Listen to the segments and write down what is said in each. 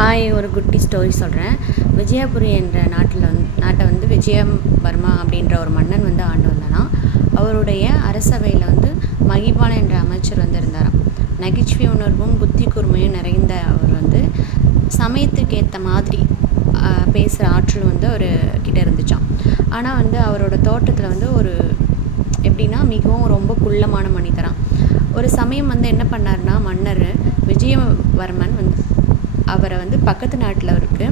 Hi, ஒரு குட்டி story சொல்கிறேன். விஜயபுரி என்ற நாட்டை வந்து விஜயவர்மா அப்படின்ற ஒரு மன்னன் வந்து ஆண்டு வந்தானா. அவருடைய அரசவையில் வந்து மகிபாலன் என்ற அமைச்சர் வந்து இருந்தாராம். நகைச்சுவை உணர்வும் புத்தி கூர்மையும் நிறைந்த அவர் வந்து சமயத்துக்கு ஏற்ற மாதிரி பேசுகிற ஆற்றல் வந்து அவர் கிட்ட இருந்துச்சான். ஆனால் வந்து அவரோட தோட்டத்தில் வந்து எப்படின்னா மிகவும் ரொம்ப குள்ளமான மனிதரான். ஒரு சமயம் வந்து என்ன பண்ணார்னா, மன்னர் விஜயவர்மன் வந்து அவரை வந்து பக்கத்து நாட்டில் இருக்கு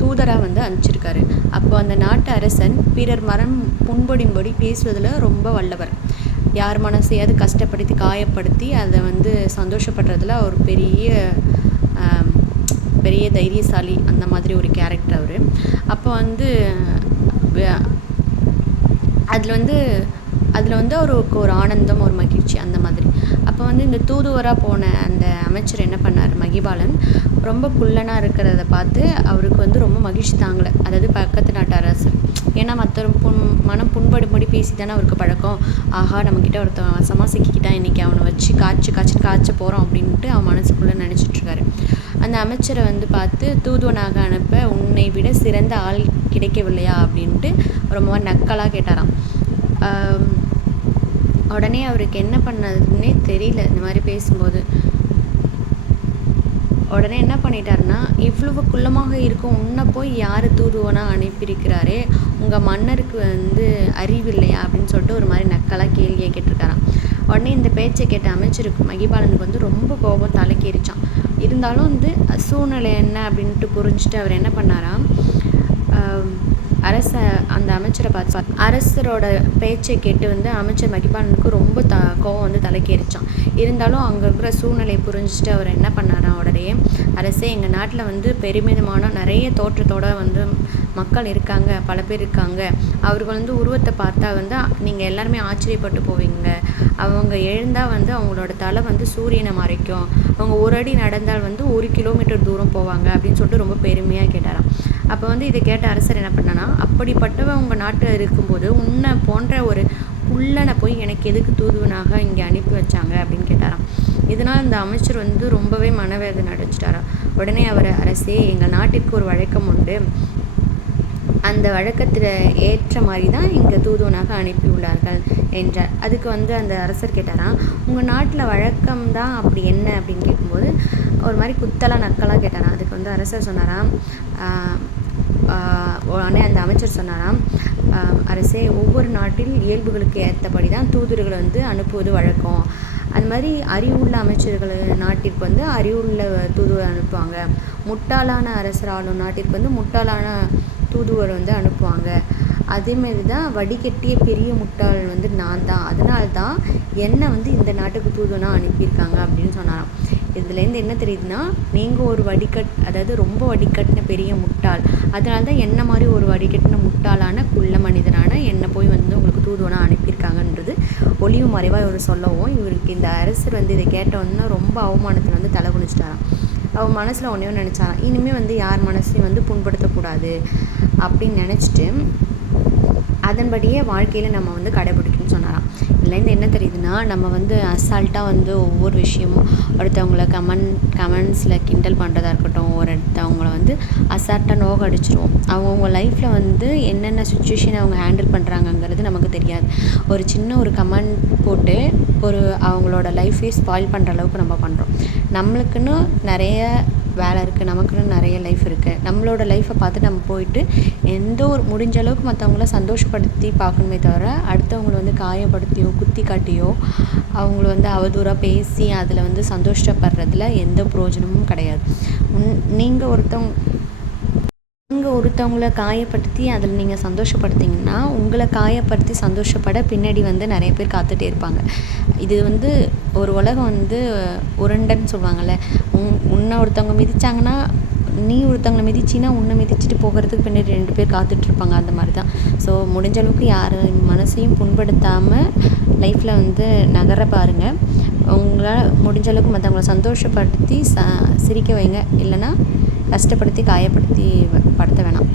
தூதராக வந்து அனுப்பிச்சிருக்காரு. அப்போ அந்த நாட்டு அரசன் பிறர் மரம் புண்படும்படி பேசுவதில் ரொம்ப வல்லவர். யார் மனசையாவது கஷ்டப்படுத்தி காயப்படுத்தி அதை வந்து சந்தோஷப்படுறதுல அவர் பெரிய தைரியசாலி, அந்த மாதிரி ஒரு கேரக்டர் அவர். அப்போ வந்து அதில் வந்து அவருக்கு ஒரு ஆனந்தம், ஒரு மகிழ்ச்சி அந்த மாதிரி. அப்போ வந்து இந்த தூதுவராக போன அந்த அமைச்சர் என்ன பண்ணார், மகிபாலன் ரொம்ப குள்ளனாக இருக்கிறத பார்த்து அவருக்கு வந்து ரொம்ப மகிழ்ச்சி தாங்கலை. அதாவது பக்கத்து நாட்டு அரசர், ஏன்னா மற்ற மனம் புண்படும்படி பேசி தானே அவருக்கு பழக்கம். ஆஹா, நம்மக்கிட்ட ஒருத்தன் வசமாக சிக்கிக்கிட்டான், இன்றைக்கி அவனை வச்சு காய்ச்ச போகிறோம் அப்படின்ட்டு அவன் மனசுக்குள்ளே நினச்சிட்ருக்காரு. அந்த அமைச்சரை வந்து பார்த்து தூதுவனாக அனுப்ப உன்னை விட சிறந்த ஆள் கிடைக்கவில்லையா அப்படின்ட்டு ரொம்ப நக்கலாக கேட்டாராம். உடனே அவருக்கு என்ன பண்ணதுன்னே தெரியல. இந்த மாதிரி பேசும்போது உடனே என்ன பண்ணிட்டாருன்னா, இவ்வளவு குள்ளமாக இருக்கும் உன்னை போய் யார் தூதுவனாக அனுப்பியிருக்கிறாரே, உங்கள் மன்னருக்கு வந்து அறிவில்லையா அப்படின்னு சொல்லிட்டு ஒரு மாதிரி நக்கலாக கேள்வியை கேட்டிருக்காராம். உடனே இந்த பேச்சை கேட்ட அமைச்சருக்கு மகிபாலனுக்கு வந்து ரொம்ப கோபம் தலைக்கேறிச்சான். இருந்தாலும் வந்து சூழ்நிலை என்ன அப்படின்ட்டு புரிஞ்சுட்டு அவர் என்ன பண்ணாராம், அந்த அமைச்சரை பார்த்து அரசரோட பேச்சை கேட்டு வந்து அமைச்சர் மகிபாலனுக்கு ரொம்ப கோவம் வந்து தலைக்கேறிச்சான். இருந்தாலும் அங்கே இருக்கிற சூழ்நிலையை புரிஞ்சுட்டு அவர் என்ன பண்ணாராம், உடனே அரசே, எங்கள் நாட்டில் வந்து பெருமிதமான நிறைய தோற்றத்தோடு வந்து மக்கள் இருக்காங்க, பல பேர் இருக்காங்க. அவர்கள் வந்து உருவத்தை பார்த்தா வந்து நீங்கள் எல்லாருமே ஆச்சரியப்பட்டு போவீங்க. அவங்க எழுந்தால் வந்து அவங்களோட தலை வந்து சூரியனை மறைக்கும். அவங்க ஒரு அடி நடந்தால் வந்து 1 கிலோமீட்டர் தூரம் போவாங்க அப்படின்னு சொல்லிட்டு ரொம்ப பெருமையாக கேட்டாராம். அப்போ வந்து இதை கேட்ட அரசர் என்ன பண்ணனா, அப்படிப்பட்டவன் உங்கள் நாட்டில் இருக்கும்போது உன்னை போன்ற ஒரு குள்ளனை போய் எனக்கு எதுக்கு தூதுவனாக இங்கே அனுப்பி வச்சாங்க அப்படின்னு கேட்டாராம். இதனால் இந்த அமைச்சர் வந்து ரொம்பவே மனவேதனை அடைச்சிட்டாராம். உடனே அவர், அரசே, எங்கள் நாட்டிற்கு ஒரு வழக்கம் உண்டு, அந்த வழக்கத்தில் ஏற்ற மாதிரி தான் இங்கே தூதுவனாக அனுப்பியுள்ளார்கள் என்றார். அதுக்கு வந்து அந்த அரசர் கேட்டாராம், உங்கள் நாட்டில் வழக்கம் தான் அப்படி என்ன அப்படின்னு கேட்கும்போது ஒரு மாதிரி குத்தலாக நக்கலாக கேட்டாராம். அதுக்கு வந்து அரசர் சொன்னாராம், உடனே அந்த அமைச்சர் சொன்னாராம், அரசே, ஒவ்வொரு நாட்டில் இயல்புகளுக்கு ஏற்றபடி தான் தூதர்களை வந்து அனுப்புவது வழக்கம். அது மாதிரி அறிவுள்ள அமைச்சர்கள் நாட்டிற்கு வந்து அறிவுள்ள தூதுவர் அனுப்புவாங்க. முட்டாளான அரசர் ஆளும் நாட்டிற்கு வந்து முட்டாளான தூதுவர் வந்து அனுப்புவாங்க. அதேமாரி தான் வடிகட்டிய பெரிய முட்டாள் வந்து நான் தான். அதனால தான் என்னை வந்து இந்த நாட்டுக்கு தூதுவனாக அனுப்பியிருக்காங்க அப்படின்னு சொன்னாராம். இதுலேருந்து என்ன தெரியுதுன்னா, நீங்கள் ஒரு அதாவது ரொம்ப வடிகட்டின பெரிய முட்டாள், அதனால தான் என்ன மாதிரி ஒரு வடிகட்டின முட்டாளான குள்ள மனிதனான என்னை போய் வந்து உங்களுக்கு தூதுவனாக அனுப்பியிருக்காங்கன்றது ஒளிவு மறைவாக இவர் சொல்லவும், இவருக்கு இந்த அரசர் வந்து இதை கேட்டோன்னா ரொம்ப அவமானத்தில் வந்து தலை குனிச்சிட்டாராம். அவன் மனசில் ஒன்றே நினச்சாராம், இனிமேல் வந்து யார் மனசையும் வந்து புண்படுத்தக்கூடாது அப்படின்னு நினச்சிட்டு அதன்படியே வாழ்க்கையில் நம்ம வந்து கடைபிடிக்கணும்னு சொன்னாராம். இதுலேருந்து என்ன தெரியுதுன்னா, நம்ம வந்து அசால்ட்டாக வந்து ஒவ்வொரு விஷயமும் ஒருத்தவங்கள கமெண்ட்ஸில் கிண்டல் பண்ணுறதா இருக்கட்டும், ஒருத்தவங்கள வந்து அசால்ட்டாக நோக அடிச்சிருவோம். அவங்கவுங்க லைஃப்பில் வந்து என்னென்ன சுச்சுவேஷனை அவங்க ஹேண்டில் பண்ணுறாங்கங்கிறது நமக்கு தெரியாது. ஒரு சின்ன ஒரு கமெண்ட் போட்டு அவங்களோட லைஃபே ஸ்பாயில் பண்ணுற அளவுக்கு நம்ம பண்ணுறோம். நம்மளுக்குன்னு நிறைய வேலை இருக்குது, நமக்குன்னு நிறைய லைஃப் இருக்குது. நம்மளோட லைஃப்பை பார்த்து நம்ம போயிட்டு முடிஞ்ச அளவுக்கு மற்றவங்கள சந்தோஷப்படுத்தி பார்க்கணுமே தவிர, அடுத்தவங்களை வந்து காயப்படுத்தியோ குத்தி காட்டியோ அவங்கள வந்து அவதூறாக பேசி அதில் வந்து சந்தோஷப்படுறதுல எந்த பிரயோஜனமும் கிடையாது. நீங்கள் ஒருத்தவங்கள காயப்படுத்தி அதில் நீங்கள் சந்தோஷப்படுத்திங்கன்னா, உங்களை காயப்படுத்தி சந்தோஷப்பட பின்னாடி வந்து நிறைய பேர் காத்துகிட்டே இருப்பாங்க. இது வந்து ஒரு உலகம் வந்து உருண்டைன்னு சொல்லுவாங்கள்ல, உன்னை ஒருத்தவங்க மிதித்தாங்கன்னா நீ ஒருத்தவங்களை மிதிச்சின்னா உன்னை மிதிச்சுட்டு போகிறதுக்கு பின்னாடி 2 பேர் காத்துட்ருப்பாங்க. அந்த மாதிரி தான். ஸோ முடிஞ்ச அளவுக்கு யார் மனசையும் புண்படுத்தாமல் லைஃப்பில் வந்து நகர பாருங்கள். உங்களால் முடிஞ்ச அளவுக்கு மற்றவங்களை சந்தோஷப்படுத்தி சிரிக்க வைங்க. இல்லைன்னா கஷ்டப்படுத்தி காயப்படுத்தி படுத்த வேணாம்.